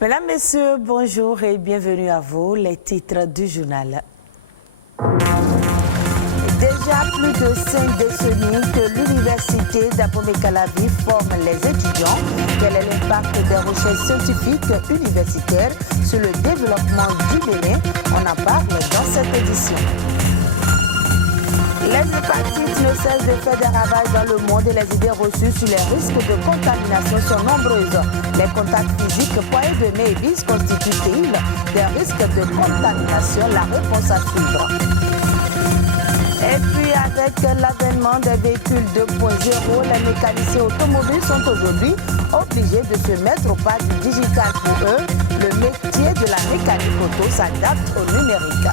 Mesdames, Messieurs, bonjour et bienvenue à vous. Les titres du journal. Déjà plus de 5 décennies que l'université d'Abomey-Calavi forme les étudiants. Quel est l'impact des recherches scientifiques universitaires sur le développement du Bénin? On en parle dans cette édition. Les hépatites ne cessent de faire des ravages dans le monde et les idées reçues sur les risques de contamination sont nombreuses. Les contacts physiques, poignées de main et bis constituent-ils des risques de contamination? La réponse à suivre. Et puis avec l'avènement des véhicules 2.0, les mécaniciens automobiles sont aujourd'hui obligés de se mettre au pas du digital. Pour eux, le métier de la mécanique auto s'adapte au numérique.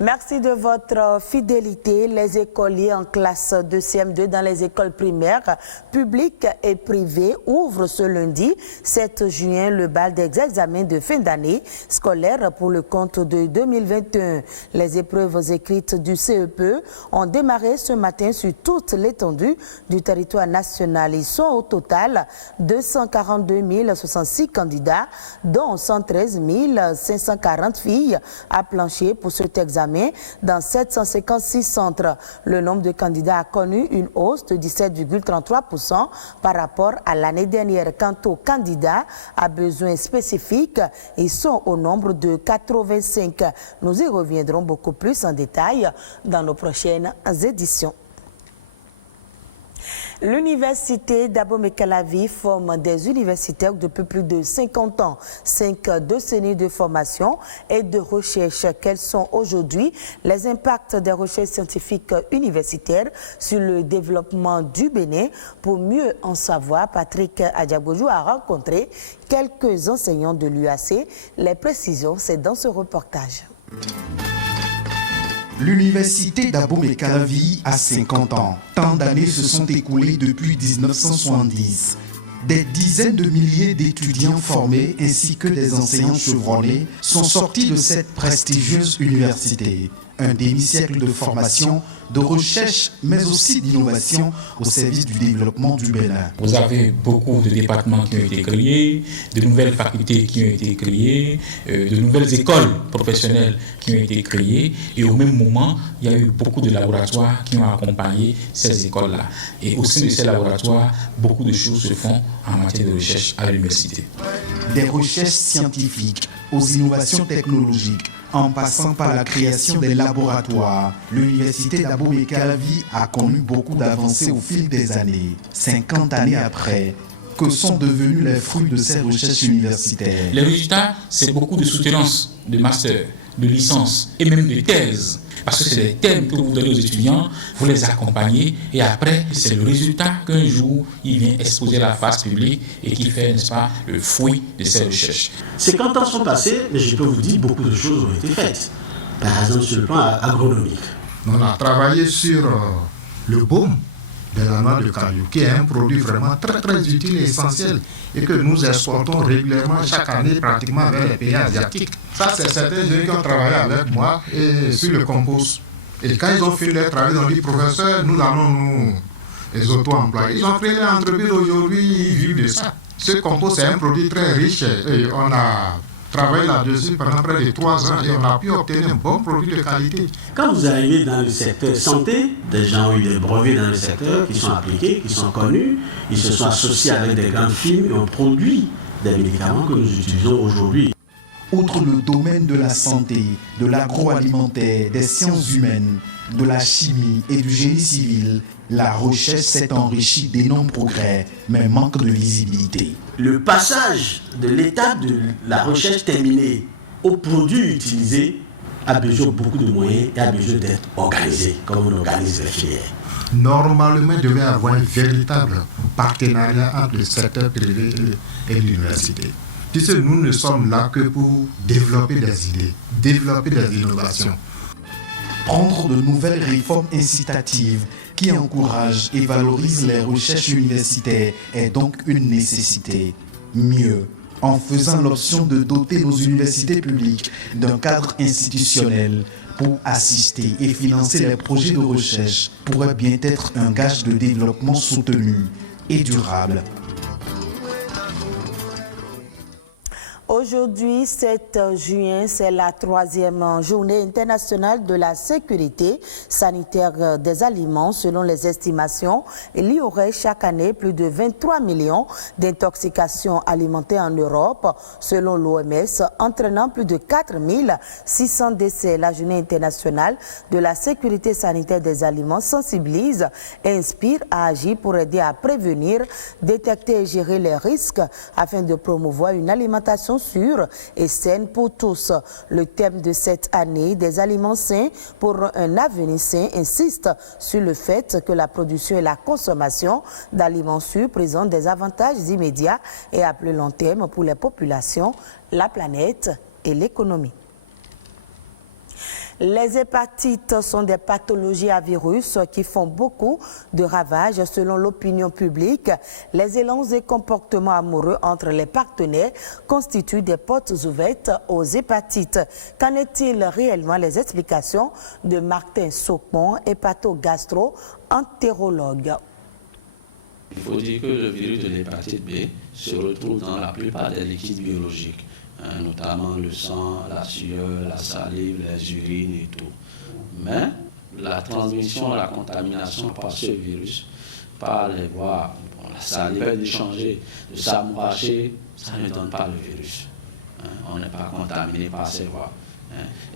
Merci de votre fidélité. Les écoliers en classe de CM2 dans les écoles primaires publiques et privées ouvrent ce lundi 7 juin le bal des examens de fin d'année scolaire pour le compte de 2021. Les épreuves écrites du CEPE ont démarré ce matin sur toute l'étendue du territoire national. Ils sont au total 242 066 candidats, dont 113 540 filles à plancher pour cet examen dans 756 centres. Le nombre de candidats a connu une hausse de 17,33% par rapport à l'année dernière. Quant aux candidats à besoins spécifiques, ils sont au nombre de 85. Nous y reviendrons beaucoup plus en détail dans nos prochaines éditions. L'université d'Abomey-Calavi forme des universitaires depuis plus de 50 ans, 5 décennies de formation et de recherche. Quels sont aujourd'hui les impacts des recherches scientifiques universitaires sur le développement du Bénin? Pour mieux en savoir, Patrick Adjabojou a rencontré quelques enseignants de l'UAC. Les précisions, c'est dans ce reportage. L'université d'Abomey-Calavi a 50 ans. Tant d'années se sont écoulées depuis 1970. Des dizaines de milliers d'étudiants formés ainsi que des enseignants chevronnés sont sortis de cette prestigieuse université. Un demi-siècle de formation, de recherche, mais aussi d'innovation au service du développement du Bénin. Vous avez beaucoup de départements qui ont été créés, de nouvelles facultés qui ont été créées, de nouvelles écoles professionnelles qui ont été créées. Et au même moment, il y a eu beaucoup de laboratoires qui ont accompagné ces écoles-là. Et au sein de ces laboratoires, beaucoup de choses se font en matière de recherche à l'université. Des recherches scientifiques aux innovations technologiques, en passant par la création des laboratoires, l'université d'Abomey-Calavi a connu beaucoup d'avancées au fil des années. 50 années après, que sont devenus les fruits de ces recherches universitaires? Les résultats, c'est beaucoup de soutenance, de master, de licence et même de thèse. Parce que c'est des thèmes que vous donnez aux étudiants, vous les accompagnez et après, c'est le résultat qu'un jour, il vient exposer à la face publique et qui fait, n'est-ce pas, le fruit de ces recherches. 50 ans sont passés, mais je peux vous dire beaucoup de choses ont été faites. Par exemple, sur le plan agronomique. On a travaillé sur le baume de la noix de cajou, qui est un produit vraiment très très utile et essentiel et que nous exportons régulièrement chaque année pratiquement vers les pays asiatiques. Ça, c'est certains jeunes qui ont travaillé avec moi et sur le compost. Et quand ils ont fait leur travail, ils ont dit, professeur, nous allons nous les auto-employer. Ils ont fait leur entreprise aujourd'hui, ils vivent de ça. Ce compost, c'est un produit très riche et on a travaillé là-dessus pendant près de 3 ans et on a pu obtenir un bon produit de qualité. Quand vous arrivez dans le secteur santé, des gens ont eu des brevets dans le secteur qui sont appliqués, qui sont connus, ils se sont associés avec des grandes firmes et ont produit des médicaments que nous utilisons aujourd'hui. Outre le domaine de la santé, de l'agroalimentaire, des sciences humaines, de la chimie et du génie civil, la recherche s'est enrichie d'énormes progrès, mais manque de visibilité. Le passage de l'étape de la recherche terminée au produit utilisé a besoin de beaucoup de moyens et a besoin d'être organisé, comme on organise les filières. Normalement, il devait y avoir un véritable partenariat entre le secteur privé et l'université. Puisque nous ne sommes là que pour développer des idées, développer des innovations. Prendre de nouvelles réformes incitatives qui encouragent et valorisent les recherches universitaires est donc une nécessité. Mieux, en faisant l'option de doter nos universités publiques d'un cadre institutionnel pour assister et financer les projets de recherche pourrait bien être un gage de développement soutenu et durable. Aujourd'hui, 7 juin, c'est la 3e journée internationale de la sécurité sanitaire des aliments. Selon les estimations, il y aurait chaque année plus de 23 millions d'intoxications alimentaires en Europe, selon l'OMS, entraînant plus de 4 600 décès. La journée internationale de la sécurité sanitaire des aliments sensibilise et inspire à agir pour aider à prévenir, détecter et gérer les risques afin de promouvoir une alimentation sûre et saine pour tous. Le thème de cette année, des aliments sains pour un avenir sain, insiste sur le fait que la production et la consommation d'aliments sûrs présentent des avantages immédiats et à plus long terme pour les populations, la planète et l'économie. Les hépatites sont des pathologies à virus qui font beaucoup de ravages. Selon l'opinion publique, les élans et comportements amoureux entre les partenaires constituent des portes ouvertes aux hépatites. Qu'en est-il réellement? Les explications de Martin Socmon, hépatogastro-entérologue. Il faut dire que le virus de l'hépatite B se retrouve dans la plupart des liquides biologiques, notamment le sang, la sueur, la salive, les urines et tout. Mais la transmission, la contamination par ce virus, par les voies, la salive peut changer, de s'amouracher, ça ne donne pas le virus. On n'est pas contaminé par ces voies.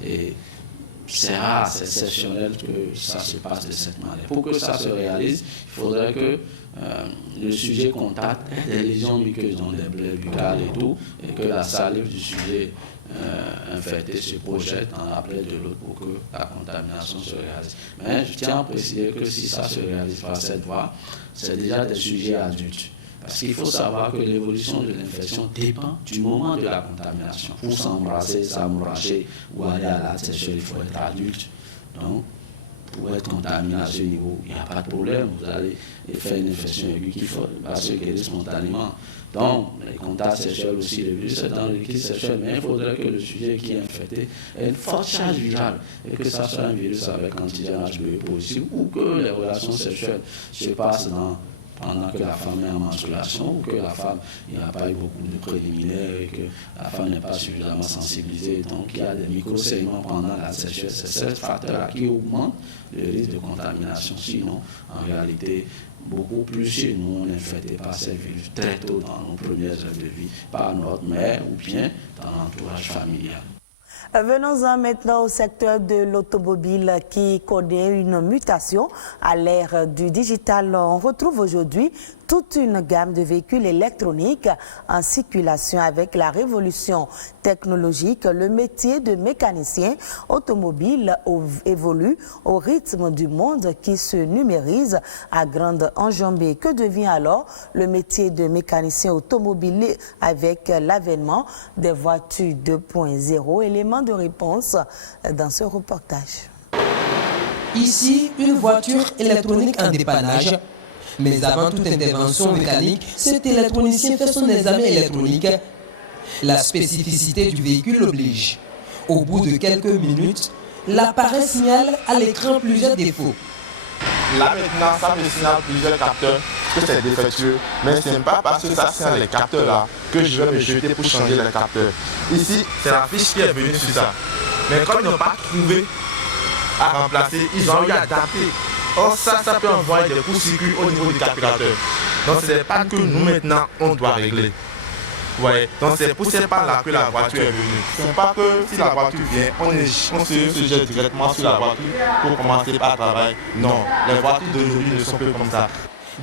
Et c'est rare, c'est exceptionnel que ça se passe de cette manière. Pour que ça se réalise, il faudrait que le sujet contacte des lésions muqueuses, dont des plaies buccales et tout, et que la salive du sujet infecté se projette dans la plaie de l'autre pour que la contamination se réalise. Mais je tiens à préciser que si ça se réalise par cette voie, c'est déjà des sujets adultes. Parce qu'il faut savoir que l'évolution de l'infection dépend du moment de la contamination. Pour s'embrasser, s'amouracher ou aller à l'acte sexuel, il faut être adulte. Donc, pour être contaminé à ce niveau, il n'y a pas de problème. Vous allez faire une infection aiguë qui va se guérir spontanément. Donc, les contacts sexuels aussi, le virus est dans le liquide sexuel, mais il faudrait que le sujet qui est infecté ait une forte charge virale et que ça soit un virus avec antigène HBV positif ou que les relations sexuelles se passent pendant que la femme est en menstruation ou que la femme, il n'y a pas eu beaucoup de préliminaires et que la femme n'est pas suffisamment sensibilisée. Donc, il y a des micro-saignements pendant la sexuelle. C'est ce facteur-là qui augmente le risque de contamination. Sinon, en réalité, beaucoup plus chez nous, on est infecté par ces virus très tôt dans nos premières heures de vie, par notre mère ou bien dans l'entourage familial. Venons-en maintenant au secteur de l'automobile qui connaît une mutation à l'ère du digital. On retrouve aujourd'hui toute une gamme de véhicules électroniques en circulation. Avec la révolution technologique, le métier de mécanicien automobile évolue au rythme du monde qui se numérise à grande enjambée. Que devient alors le métier de mécanicien automobile avec l'avènement des voitures 2.0? Élément de réponse dans ce reportage. Ici, une voiture électronique en dépannage. Mais avant toute intervention mécanique, cet électronicien fait son examen électronique. La spécificité du véhicule oblige. Au bout de quelques minutes, l'appareil signale à l'écran plusieurs défauts. Là maintenant, ça me signale plusieurs capteurs que c'est défectueux. Mais ce n'est pas parce que ça signale les capteurs là que je vais me jeter pour changer les capteurs. Ici, c'est la fiche qui est venue sur ça. Mais comme ils n'ont pas trouvé à remplacer, ils ont eu à adapter. Or ça peut envoyer des courts-circuits au niveau du carburateur. Donc ce n'est pas que nous maintenant on doit régler. Ouais. Donc c'est pour ces pas-là que la voiture est venue. Ce n'est pas que si la voiture vient, on se jette directement sur la voiture pour commencer par travailler. Non, les voitures d'aujourd'hui ne sont plus comme ça.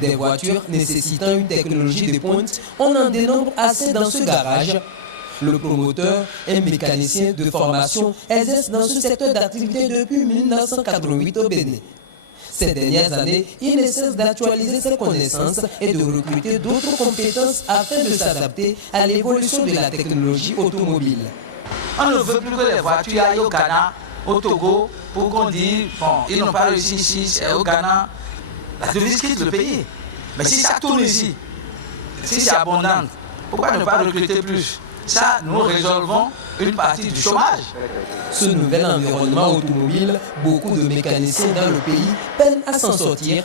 Des voitures nécessitant une technologie de pointe, on en dénombre assez dans ce garage. Le promoteur, un mécanicien de formation, exerce dans ce secteur d'activité depuis 1988 au Bénin. Ces dernières années, il ne cesse d'actualiser ses connaissances et de recruter d'autres compétences afin de s'adapter à l'évolution de la technologie automobile. On ne veut plus que les voitures aillent au Ghana, au Togo, pour qu'on dise, bon, ils n'ont pas réussi ici, c'est au Ghana. La devise quitte le pays. Mais si ça tourne ici, si c'est abondant, Pourquoi ne pas recruter plus? Ça, nous résolvons une partie du chômage. Ce nouvel environnement automobile, beaucoup de mécaniciens dans le pays peinent à s'en sortir.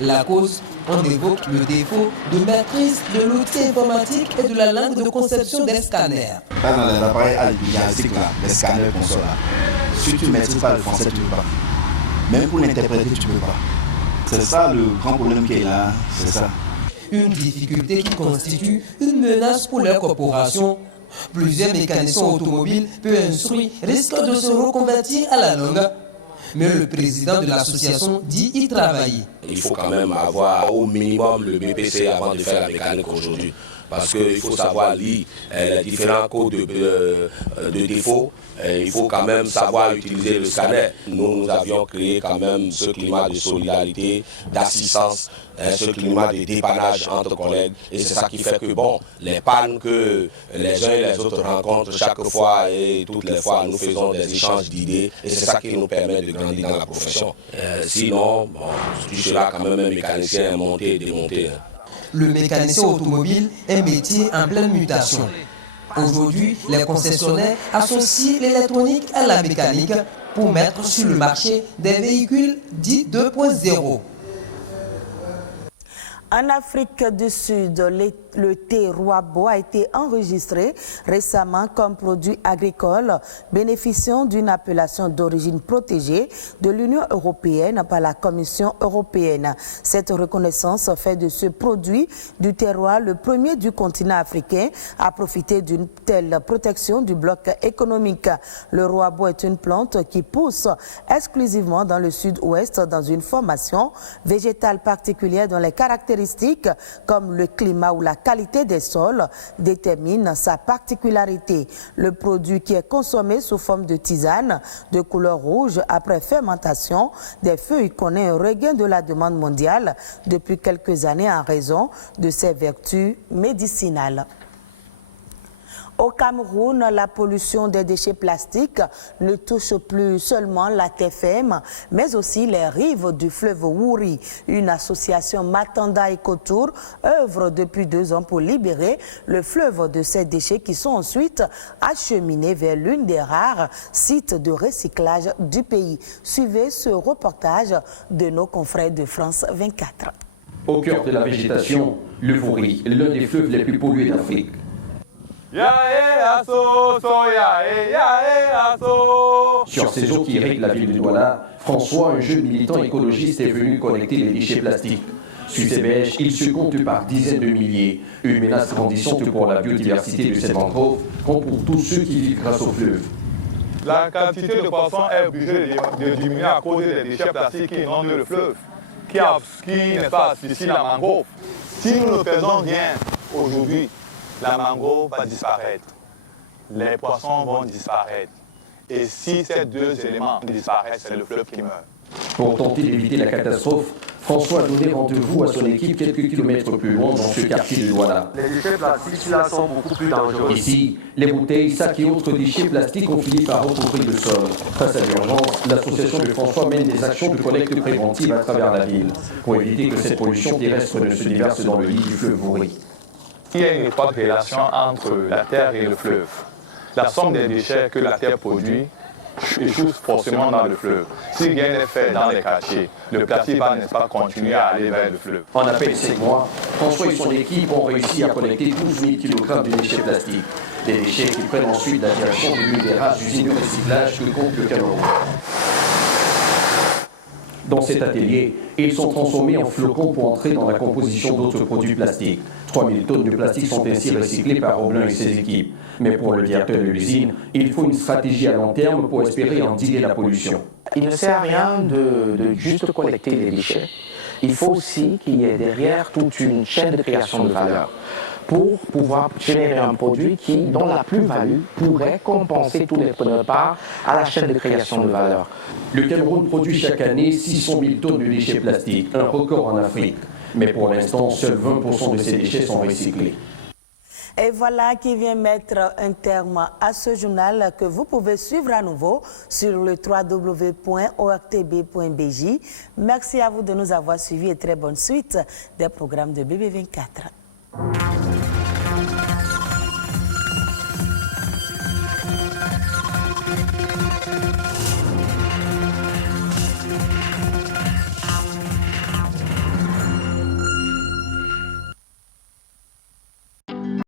La cause, on évoque le défaut de maîtrise de l'outil informatique et de la langue de conception des scanners. Dans les appareils alphabétiques, les scanners consoles, si tu ne maîtrises pas le français, tu ne peux pas. Même pour l'interpréter, tu ne peux pas. C'est ça le grand problème qui est là, c'est ça. Une difficulté qui constitue une menace pour leur corporation. Plusieurs mécaniciens automobiles peu instruits risquent de se reconvertir à la longue. Mais le président de l'association dit y travailler. Il faut quand même avoir au minimum le BPC avant de faire la mécanique aujourd'hui. Parce qu'il faut savoir lire les différents codes de défaut. Il faut quand même savoir utiliser le scanner. Nous avions créé quand même ce climat de solidarité, d'assistance, ce climat de dépannage entre collègues. Et c'est ça qui fait que les pannes que les uns et les autres rencontrent chaque fois et toutes les fois, nous faisons des échanges d'idées. Et c'est ça qui nous permet de grandir dans la profession. Sinon, tu seras quand même un mécanicien monté et démonté. Le mécanicien automobile est un métier en pleine mutation. Aujourd'hui, les concessionnaires associent l'électronique à la mécanique pour mettre sur le marché des véhicules dits 2.0. En Afrique du Sud, le thé Rwabo a été enregistré récemment comme produit agricole bénéficiant d'une appellation d'origine protégée de l'Union européenne par la Commission européenne. Cette reconnaissance fait de ce produit du terroir le premier du continent africain à profiter d'une telle protection du bloc économique. Le Rwabo est une plante qui pousse exclusivement dans le sud-ouest dans une formation végétale particulière dont les caractéristiques comme le climat ou la qualité des sols déterminent sa particularité. Le produit qui est consommé sous forme de tisane de couleur rouge après fermentation des feuilles connaît un regain de la demande mondiale depuis quelques années en raison de ses vertus médicinales. Au Cameroun, la pollution des déchets plastiques ne touche plus seulement la terre ferme, mais aussi les rives du fleuve Wouri. Une association Matanda Ecotour œuvre depuis 2 ans pour libérer le fleuve de ces déchets qui sont ensuite acheminés vers l'une des rares sites de recyclage du pays. Suivez ce reportage de nos confrères de France 24. Au cœur de la végétation, le Wouri, l'un des fleuves les plus pollués d'Afrique. Sur ces eaux qui irriguent la ville de Douala, François, un jeune militant écologiste, est venu collecter les déchets plastiques. Sur ces bêches, il se compte par dizaines de milliers. Une menace grandissante pour la biodiversité de cette mangrove, comme pour tous ceux qui vivent grâce au fleuve. La quantité de poissons est obligée de diminuer à cause des déchets plastiques qui inondent le fleuve, qui n'est pas asphyxie la mangrove. Si nous ne faisons rien aujourd'hui, la mangrove va disparaître, les poissons vont disparaître. Et si ces 2 éléments disparaissent, c'est le fleuve qui meurt. Pour tenter d'éviter la catastrophe, François a donné rendez-vous à son équipe quelques kilomètres plus loin dans ce quartier de Douala. Les déchets plastiques là sont beaucoup plus dangereux. Ici, les bouteilles, sacs et autres déchets plastiques ont fini par recouvrir le sol. Face à l'urgence, l'association de François mène des actions de collecte préventive à travers la ville pour éviter que cette pollution terrestre ne se déverse dans le lit du fleuve Wouri. Il y a une étroite relation entre la terre et le fleuve. La somme des déchets que la terre produit échoue forcément dans le fleuve. Si rien n'est fait dans les quartiers, le plastique va, n'est-ce pas, continuer à aller vers le fleuve. En à peine 5 mois, François et son équipe ont réussi à collecter 12 000 kg de déchets plastiques. Des déchets qui prennent ensuite la direction de l'une des rares usines de recyclage que compte le Cameroun. Dans cet atelier, ils sont transformés en flocons pour entrer dans la composition d'autres produits plastiques. 3000 tonnes de plastique sont ainsi recyclées par Roblin et ses équipes. Mais pour le directeur de l'usine, il faut une stratégie à long terme pour espérer endiguer la pollution. Il ne sert à rien de juste collecter les déchets. Il faut aussi qu'il y ait derrière toute une chaîne de création de valeur pour pouvoir générer un produit dont la plus-value pourrait compenser tous les parts à la chaîne de création de valeur. Le Cameroun produit chaque année 600 000 tonnes de déchets plastiques, un record en Afrique. Mais pour l'instant, seuls 20% de ces déchets sont recyclés. Et voilà qui vient mettre un terme à ce journal que vous pouvez suivre à nouveau sur le www.ortb.bj. Merci à vous de nous avoir suivis et très bonne suite des programmes de BB24.